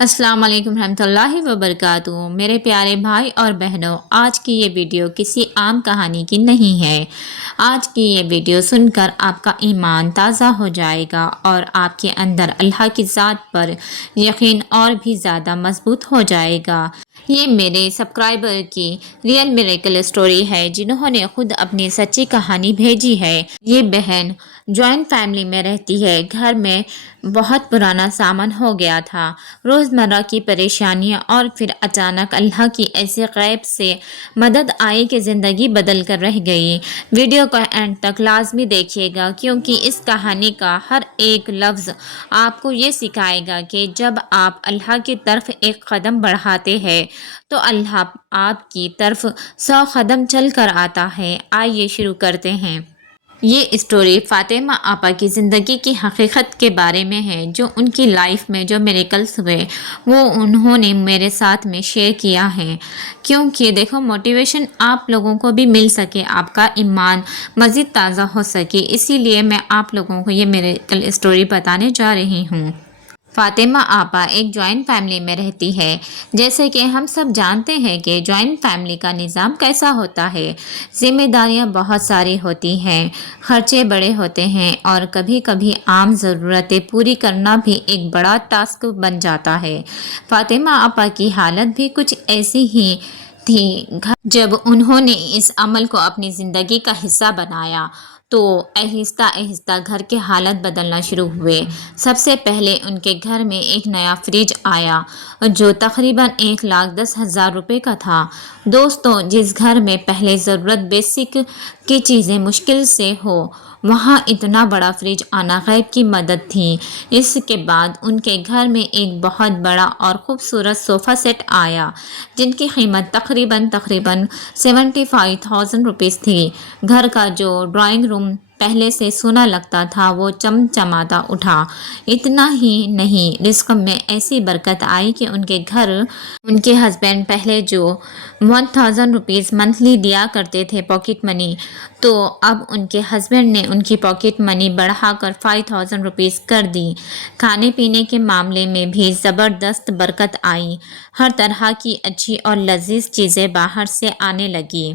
السلام علیکم ورحمۃ اللہ وبرکاتہ۔ میرے پیارے بھائی اور بہنوں، آج کی یہ ویڈیو کسی عام کہانی کی نہیں ہے۔ آج کی یہ ویڈیو سن کر آپ کا ایمان تازہ ہو جائے گا اور آپ کے اندر اللہ کی ذات پر یقین اور بھی زیادہ مضبوط ہو جائے گا۔ یہ میرے سبسکرائبر کی ریئل میریکل سٹوری ہے، جنہوں نے خود اپنی سچی کہانی بھیجی ہے۔ یہ بہن جوائنٹ فیملی میں رہتی ہے۔ گھر میں بہت پرانا سامان ہو گیا تھا، روزمرہ کی پریشانیاں، اور پھر اچانک اللہ کی ایسی غیب سے مدد آئی کہ زندگی بدل کر رہ گئی۔ ویڈیو کا اینڈ تک لازمی دیکھیے گا، کیونکہ اس کہانی کا ہر ایک لفظ آپ کو یہ سکھائے گا کہ جب آپ اللہ کی طرف ایک قدم بڑھاتے ہیں تو اللہ آپ کی طرف 100 قدم چل کر آتا ہے۔ آئیے شروع کرتے ہیں۔ یہ اسٹوری فاطمہ آپا کی زندگی کی حقیقت کے بارے میں ہے، جو ان کی لائف میں جو میریکلز ہوئے وہ انہوں نے میرے ساتھ میں شیئر کیا ہے، کیونکہ دیکھو موٹیویشن آپ لوگوں کو بھی مل سکے، آپ کا ایمان مزید تازہ ہو سکے، اسی لیے میں آپ لوگوں کو یہ میریکل اسٹوری بتانے جا رہی ہوں۔ فاطمہ آپا ایک جوائنٹ فیملی میں رہتی ہے۔ جیسے کہ ہم سب جانتے ہیں کہ جوائنٹ فیملی کا نظام کیسا ہوتا ہے۔ ذمہ داریاں بہت ساری ہوتی ہیں، خرچے بڑے ہوتے ہیں، اور کبھی کبھی عام ضرورتیں پوری کرنا بھی ایک بڑا ٹاسک بن جاتا ہے۔ فاطمہ آپا کی حالت بھی کچھ ایسی ہی تھی۔ جب انہوں نے اس عمل کو اپنی زندگی کا حصہ بنایا تو آہستہ آہستہ گھر کے حالات بدلنا شروع ہوئے۔ سب سے پہلے ان کے گھر میں ایک نیا فریج آیا، جو تقریباً 1,10,000 روپے کا تھا۔ دوستوں، جس گھر میں پہلے ضرورت بیسک کی چیزیں مشکل سے ہو، وہاں اتنا بڑا فریج آنا غیب کی مدد تھی۔ اس کے بعد ان کے گھر میں ایک بہت بڑا اور خوبصورت صوفہ سیٹ آیا، جن کی قیمت تقریباً 75,000 روپیز تھی۔ گھر کا جو ڈرائنگ روم پہلے سے سونا لگتا تھا وہ چمچماتا اٹھا۔ اتنا ہی نہیں، رزق میں ایسی برکت آئی کہ ان کے گھر ان کے ہسبینڈ پہلے جو 1,000 روپیز منتھلی دیا کرتے تھے پاکٹ منی، تو اب ان کے ہسبینڈ نے ان کی پاکٹ منی بڑھا کر 5,000 روپیز کر دی۔ کھانے پینے کے معاملے میں بھی زبردست برکت آئی۔ ہر طرح کی اچھی اور لذیذ چیزیں باہر سے آنے لگی،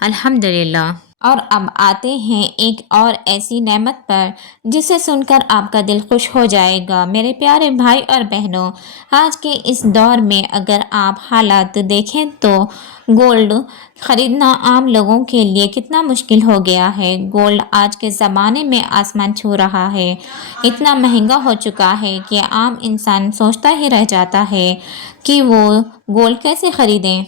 الحمدللہ۔ اور اب آتے ہیں ایک اور ایسی نعمت پر جسے سن کر آپ کا دل خوش ہو جائے گا۔ میرے پیارے بھائی اور بہنوں، آج کے اس دور میں اگر آپ حالات دیکھیں تو گولڈ خریدنا عام لوگوں کے لیے کتنا مشکل ہو گیا ہے۔ گولڈ آج کے زمانے میں آسمان چھو رہا ہے، اتنا مہنگا ہو چکا ہے کہ عام انسان سوچتا ہی رہ جاتا ہے کہ وہ گولڈ کیسے خریدیں۔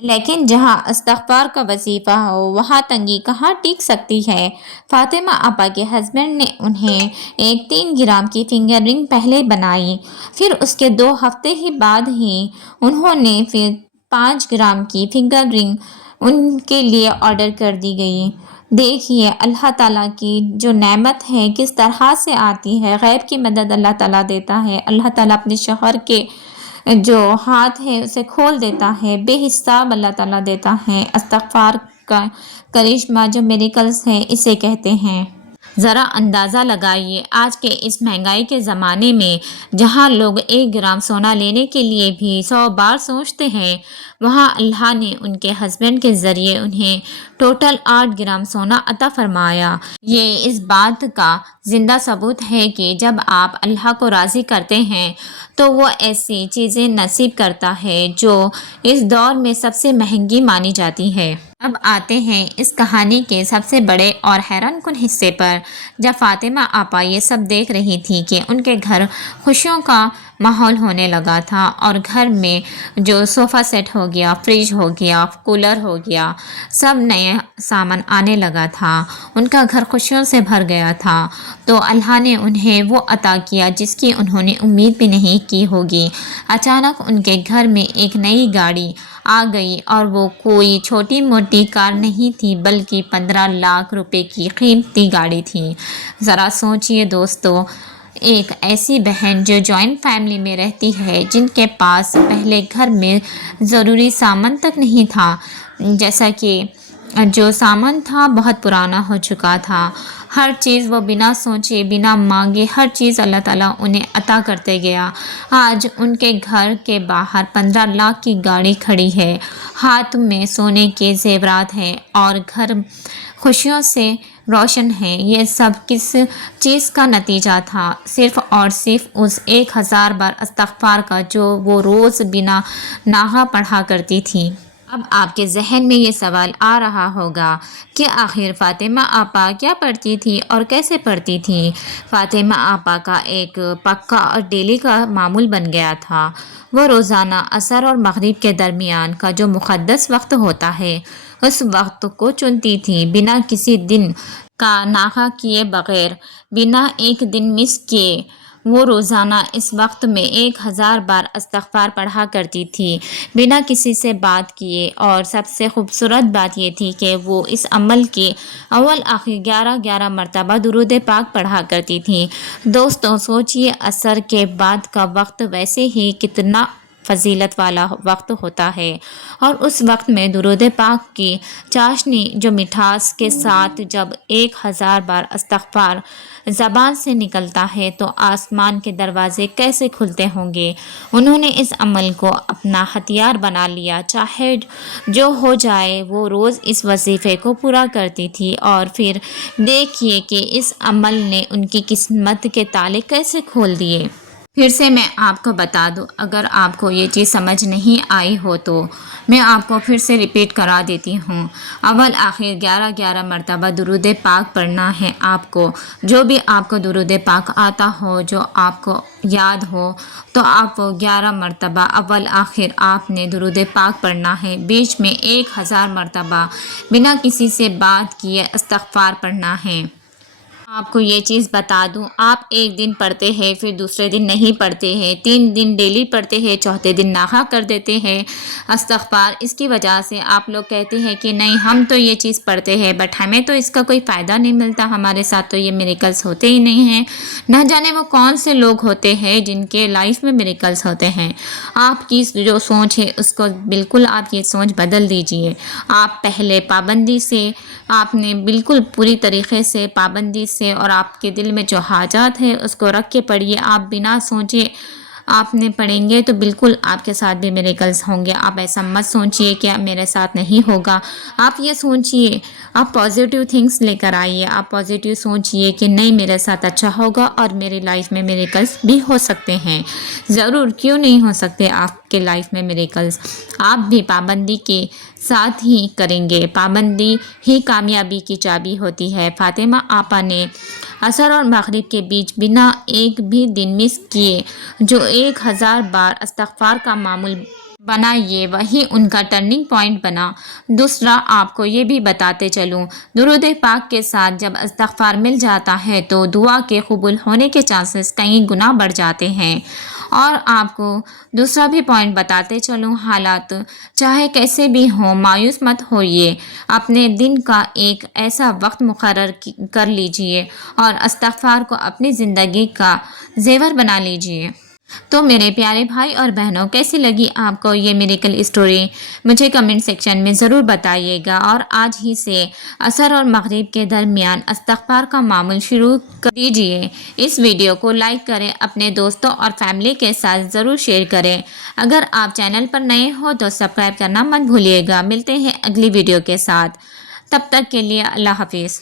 لیکن جہاں استغفار کا وظیفہ ہو، وہاں تنگی کہاں ٹک سکتی ہے۔ فاطمہ آپا کے ہسبینڈ نے انہیں ایک 3 گرام کی فنگر رنگ پہلے بنائی، پھر اس کے 2 ہفتے ہی بعد ہی انہوں نے پھر 5 گرام کی فنگر رنگ ان کے لیے آرڈر کر دی گئی۔ دیکھیے اللہ تعالیٰ کی جو نعمت ہے کس طرح سے آتی ہے، غیب کی مدد اللہ تعالیٰ دیتا ہے۔ اللہ تعالیٰ اپنے شوہر کے جو ہاتھ ہے اسے کھول دیتا ہے، بے حساب اللہ تعالیٰ دیتا ہے۔ استغفار کا کرشمہ جو میریکلز ہے اسے کہتے ہیں۔ ذرا اندازہ لگائیے، آج کے اس مہنگائی کے زمانے میں جہاں لوگ 1 گرام سونا لینے کے لیے بھی 100 بار سوچتے ہیں، وہاں اللہ نے ان کے ہسبینڈ کے ذریعے انہیں ٹوٹل 8 گرام سونا عطا فرمایا۔ یہ اس بات کا زندہ ثبوت ہے کہ جب آپ اللہ کو راضی کرتے ہیں تو وہ ایسی چیزیں نصیب کرتا ہے جو اس دور میں سب سے مہنگی مانی جاتی ہے۔ اب آتے ہیں اس کہانی کے سب سے بڑے اور حیران کن حصے پر۔ جب فاطمہ آپا یہ سب دیکھ رہی تھی کہ ان کے گھر خوشیوں کا ماحول ہونے لگا تھا، اور گھر میں جو صوفہ سیٹ ہو گیا، فریج ہو گیا، کولر ہو گیا، سب نئے سامان آنے لگا تھا، ان کا گھر خوشیوں سے بھر گیا تھا، تو اللہ نے انہیں وہ عطا کیا جس کی انہوں نے امید بھی نہیں کی ہوگی۔ اچانک ان کے گھر میں ایک نئی گاڑی آ گئی، اور وہ کوئی چھوٹی موٹی کار نہیں تھی بلکہ 15 لاکھ روپے کی قیمتی گاڑی تھی۔ ذرا سوچئے دوستو، ایک ایسی بہن جو جوائنٹ فیملی میں رہتی ہے، جن کے پاس پہلے گھر میں ضروری سامان تک نہیں تھا، جیسا کہ جو سامان تھا بہت پرانا ہو چکا تھا۔ ہر چیز وہ بنا سوچے بنا مانگے ہر چیز اللہ تعالیٰ انہیں عطا کرتے گیا۔ آج ان کے گھر کے باہر 15 لاکھ کی گاڑی کھڑی ہے، ہاتھ میں سونے کے زیورات ہیں اور گھر خوشیوں سے روشن ہے۔ یہ سب کس چیز کا نتیجہ تھا؟ صرف اور صرف اس 1000 بار استغفار کا جو وہ روز بنا ناغہ پڑھا کرتی تھی۔ اب آپ کے ذہن میں یہ سوال آ رہا ہوگا کہ آخر فاطمہ آپا کیا پڑھتی تھی اور کیسے پڑھتی تھی؟ فاطمہ آپا کا ایک پکا اور ڈیلی کا معمول بن گیا تھا۔ وہ روزانہ عصر اور مغرب کے درمیان کا جو مقدس وقت ہوتا ہے اس وقت کو چنتی تھی، بنا کسی دن کا ناغہ کیے بغیر، بنا ایک دن مس کیے۔ وہ روزانہ اس وقت میں 1000 بار استغفار پڑھا کرتی تھی، بنا کسی سے بات کیے۔ اور سب سے خوبصورت بات یہ تھی کہ وہ اس عمل کے اول آخر 11 مرتبہ درود پاک پڑھا کرتی تھی۔ دوستوں سوچئے عصر کے بعد کا وقت ویسے ہی کتنا فضیلت والا وقت ہوتا ہے، اور اس وقت میں درود پاک کی چاشنی جو مٹھاس کے ساتھ جب 1000 بار استغفار زبان سے نکلتا ہے تو آسمان کے دروازے کیسے کھلتے ہوں گے۔ انہوں نے اس عمل کو اپنا ہتھیار بنا لیا، چاہے جو ہو جائے وہ روز اس وظیفے کو پورا کرتی تھی، اور پھر دیکھیے کہ اس عمل نے ان کی قسمت کے تالے کیسے کھول دیے۔ پھر سے میں آپ کو بتا دوں، اگر آپ کو یہ چیز سمجھ نہیں آئی ہو تو میں آپ کو پھر سے ریپیٹ کرا دیتی ہوں۔ اول آخر 11 مرتبہ درود پاک پڑھنا ہے آپ کو۔ جو بھی آپ کو درود پاک آتا ہو، جو آپ کو یاد ہو، تو آپ 11 مرتبہ اول آخر آپ نے درود پاک پڑھنا ہے۔ بیچ میں 1000 مرتبہ بنا کسی سے بات کیے استغفار پڑھنا ہے۔ آپ کو یہ چیز بتا دوں، آپ ایک دن پڑھتے ہیں پھر دوسرے دن نہیں پڑھتے ہیں، 3 دن ڈیلی پڑھتے ہیں، چوتھے دن ناغہ کر دیتے ہیں استغفار۔ اس کی وجہ سے آپ لوگ کہتے ہیں کہ نہیں ہم تو یہ چیز پڑھتے ہیں بٹ ہمیں تو اس کا کوئی فائدہ نہیں ملتا، ہمارے ساتھ تو یہ میریکلز ہوتے ہی نہیں ہیں۔ نہ جانے وہ کون سے لوگ ہوتے ہیں جن کے لائف میں میریکلز ہوتے ہیں۔ آپ کی جو سوچ ہے اس کو بالکل آپ یہ سوچ بدل دیجئے۔ آپ پہلے پابندی سے، آپ نے بالکل پوری طریقے سے پابندی سے، اور آپ کے دل میں جو حاجات ہے اس کو رکھ کے پڑھیے۔ آپ بنا سوچے آپ نے پڑھیں گے تو بالکل آپ کے ساتھ بھی میریکلز ہوں گے۔ آپ ایسا مت سوچئے کہ میرے ساتھ نہیں ہوگا، آپ یہ سوچئے، آپ پازیٹیو تھنگس لے کر آئیے، آپ پازیٹیو سوچئے کہ نہیں میرے ساتھ اچھا ہوگا اور میری لائف میں میریکلز بھی ہو سکتے ہیں۔ ضرور، کیوں نہیں ہو سکتے آپ کے لائف میں میریکلز؟ آپ بھی پابندی کے ساتھ ہی کریں گے، پابندی ہی کامیابی کی چابی ہوتی ہے۔ فاطمہ آپا نے عصر اور مغرب کے بیچ بنا ایک بھی دن مس کیے جو 1000 بار استغفار کا معمول بنا، یہ وہی ان کا ٹرننگ پوائنٹ بنا۔ دوسرا آپ کو یہ بھی بتاتے چلوں، درود پاک کے ساتھ جب استغفار مل جاتا ہے تو دعا کے قبول ہونے کے چانسز کئی گنا بڑھ جاتے ہیں۔ اور آپ کو دوسرا بھی پوائنٹ بتاتے چلوں، حالات چاہے کیسے بھی ہوں مایوس مت ہوئیے، اپنے دن کا ایک ایسا وقت مقرر کر لیجئے اور استغفار کو اپنی زندگی کا زیور بنا لیجئے۔ تو میرے پیارے بھائی اور بہنوں، کیسی لگی آپ کو یہ میریکل اسٹوری؟ مجھے کمنٹ سیکشن میں ضرور بتائیے گا، اور آج ہی سے عصر اور مغرب کے درمیان استغفار کا معمول شروع کر دیجئے۔ اس ویڈیو کو لائک کریں، اپنے دوستوں اور فیملی کے ساتھ ضرور شیئر کریں۔ اگر آپ چینل پر نئے ہو تو سبسکرائب کرنا مت بھولیے گا۔ ملتے ہیں اگلی ویڈیو کے ساتھ، تب تک کے لیے اللہ حافظ۔